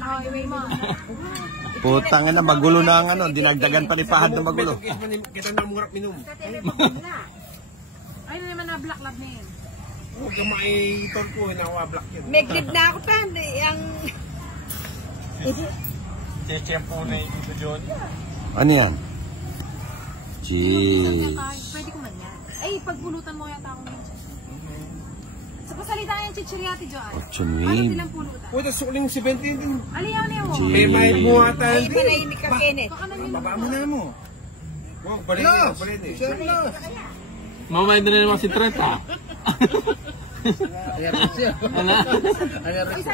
highway mo. Putang ina, magulo na ang ano. Dinagdagan pa ni Fahad na magulo. Kita na murap minum. Ay, na naman na black lab na yun. Huwag yung maitor ko, nawa-black yun. May grip na ako pa. Ang... Chechempo na yung ito dyan. Ano yan? Jeez. Pwede ko man yan. Ay, pagpulutan mo yata ako yun. Sa pasalita yung chichiriati, Joan. Paano silang pulutan? Pwede sukuling 70 din. Aliyaw niya mo. May mahal mo ata. Ay, manahimik ka, Kenneth. Baba mo na mo. Huwag, balik na. Balik na. Mamay na naman si Trent, ha?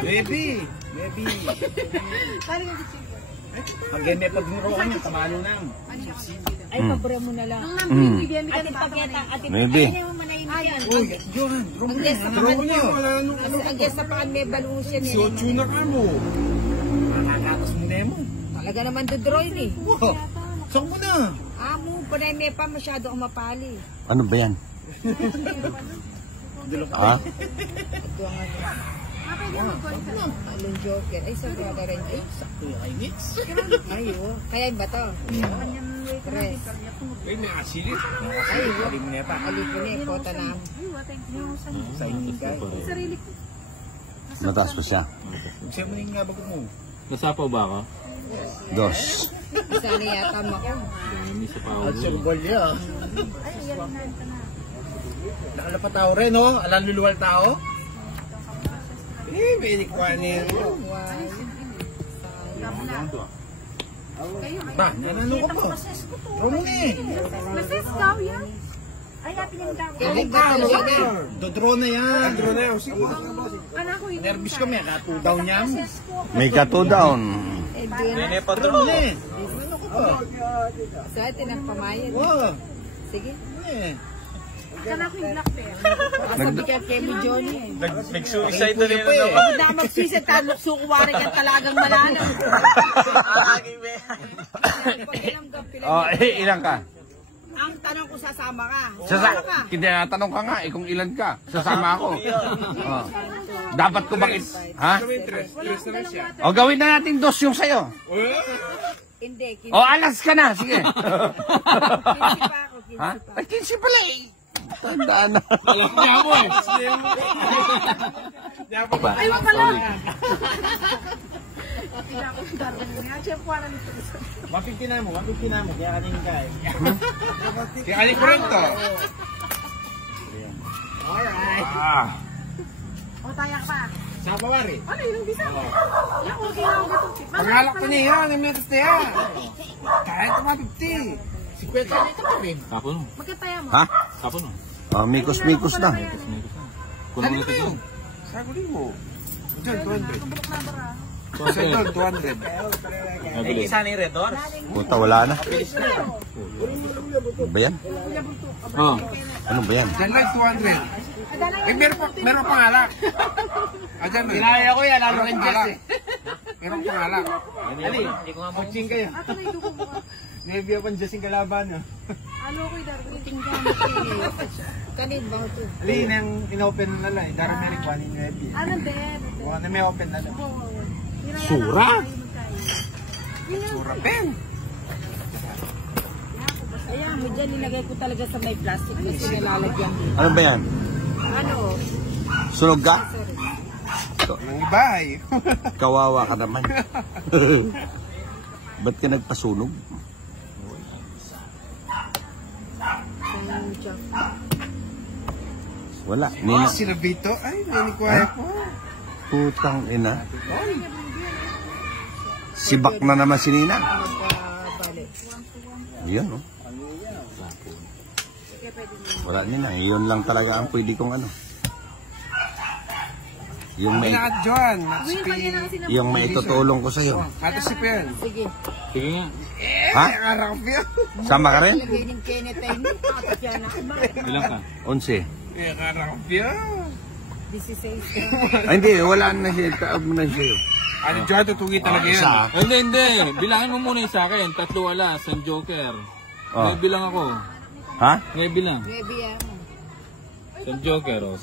Maybe. Paano yung chichiriati? Pag may pagmuro ka niya, tamalo na. Ay, pabura mo na lang. Nung nang-bibigyan ka Atin pagkita, atin Maybe. Ay, manahimik yan. Uy, Johan, Ang guest sa pakan mo. Ang guest sa pakan may balungus yan. So, tuna ka mo. Nakakatas mo na mo. Talaga naman dodroin eh. Wow. Saan mo na? Amo, panay may pa masyado akong mapali. Ano ba yan? Ha? Ito ang ano. Pwede mo ko. Along joker. Ay, sa brother rin. Ay, sakto yung ay mix. Ay, oh. Kaya ba to? Tres. Uy, may asilit. Ay, oh. Hindi mo na pa. Alipin eh, kota na. Sa inigay. Sarili ko. Mataas pa siya. Saan mo na yung bago mo? Nasapaw ba ako? Dos. Isa na yata mo ako. Hindi sa pao. At sumbol niya. Ay, yan na na. Nakalapat tao rin, no? Alam luluwal tao? Eh, may inikwanin. Ba, nanano ka po? Romo na eh. Nasiskaw yan. Ay, natin yung daw. Kailan ba ito siya? Dodro na yan. Dodro na yan. Sige. Anak ko, Nervous kami. Katudaw niya. May kato down. Eh, doon. Nene, patron na eh. Sa atin ang pamayan. Wow. Sige. Eh. anak ko yung black bear. Sabi ka kay mo Johnny eh. Nag-suicide na rin ako. Ako na mag-suicide tayo magsukuwarin ka talagang malala. Oh, ilan ka? Ang tanong ko sasama ka. Hindi natanong ka nga, kung ilan ka. Sasama ako. Oh. Dapat ko bakit? Ha? O gawin na natin dos yung sayo. Hindi. O alas ka na, sige. 15 pa ako. 15 Ha? pa. Ay, 15 pala eh. Tandaan na. Ay, wag pala. Mapigtin na mo. Kaya kanin ka eh. Kaya kanin ko rin to. Alright. O, tayak pa. Sa pawari. Ano, ilang bisa? Yan, okay na ako ito. Paghalak ko niya yan. Ang metas na yan. Kaya ito mapigti. 50 na ito pa rin. Kapon. Magkataya mo. Ha? Kapon. Mikos-mikos na. Kuno mo ito yun. Sabi mo. Diyan, 200. Bulok na bara. Sa doon, 200. Nabili. Punta, wala na. Ano ba yan? Oh. Ano ba yan? Diyan lang, 200. Eh, meron pang alak. Diyan lang. Kinaya ko yan, lalo ng Jess eh. Meron pang alak. Ali, hindi ko nga mag-ching kayo. Ato na yung dugo mo ka. Maybe ako ang Jess yung kalaban. Ano ko yung darwin? Kanin ba ito? Ali, nang in-open na lang. Darang na rin kuhanin yung heavy. Ano, Ben? Na may open na lang. Sura? Sura pen. Ayan, mo dyan nilagay ko talaga sa may plastic kasi nilalagyan dito. Ano ba yan? Ano? Sunog ka? Nang iba eh. Kawawa ka naman. Ba't ka nagpasunog? Wala. Nina. Sila Vito. Ay, nanikwaya ko. Putang ina. Sibak na naman si Nina. Balik. Yan, oh. Wala Nina. Yun lang talaga ang pwede kong ano. Yung may, John. yung may itutulong ko sa'yo. Matasip yan. Sige. Sige nga. Ha? Arang yun. Sama ka rin? Lagay ng Kenneth ay hindi. Patat yan ako. Ilan ka? 11. Arang yun. 16. Ay, hindi. Wala na siya. Taog mo na siya. Ano John, tutugi talaga yan. Isa. Hindi. Bilangin mo muna yung sa akin. 3 alas, ang Joker. Oh. May bilang ako. Ha? May bilang. Maybe yan. Ang Joker, oh. 6.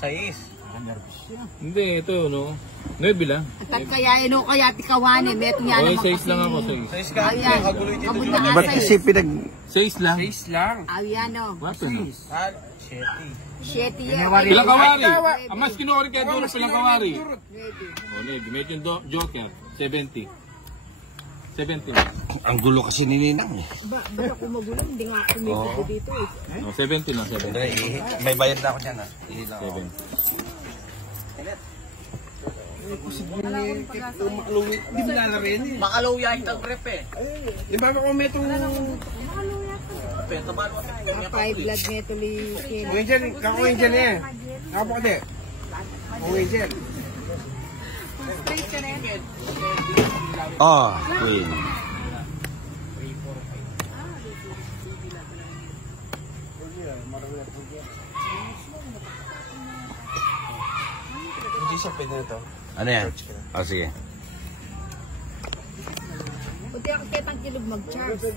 Hindi, ito, no? 9 lang. At kaya ino kaya tikawanin, meto niya Okay, naman 6 lang ako, 6. Size ka, Ayan. kaguloy dito. Kabunda nga Ba't sa kasi pinag... 6 lang. Face lang. Ayan o. What the hell? Shetty yan. Pilang kawari? Ang mas kinuha rin kaya doon, pilang kawari? Ready. O, 9. Medyo yung Joker, 70. 70. Ang gulo kasi ni Ninang eh. Baka kumagulo, hindi nga kumigo dito eh. O, 70 lang, 70. May bayad na ako dyan ah. Ihilang ako. 7. Hindi mo lalarin eh. Makalaw yan ang rep eh. Di ba kung may itong... 5 blood meto likin. Kung Angel, kako Angel eh. Nakapo ka di. Kung Angel. Oh, Queen. Hindi siya pwede na to. Ano yan? Oh, sige. Kunti ako ketang kilog mag-charge.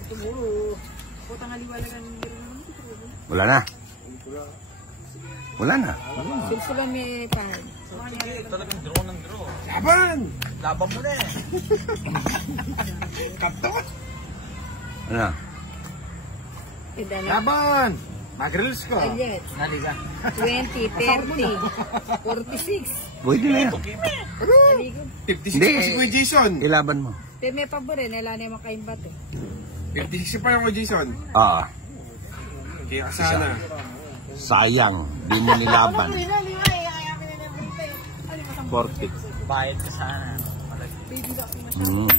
Wala na. Wala na. Sila may pahal. Laban! Laban mo na eh. Kaptot! Ano? Idana. Laban! Mag-reels ko. Ayan. Naliga. 20, 30, 46. Pwede na yan. Aligo. 56 Hindi. pa si Kuya Jason. Ilaban mo. Te may pabore, nila na yung makaimbat eh. 56 pa lang Kuya Jason. Oo. Kaya sana. Sayang. Di mo nilaban. 40. Bayad ka sana. Hmm.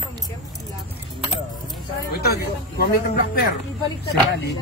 Ito, kumamit ng black pear. Si Ali.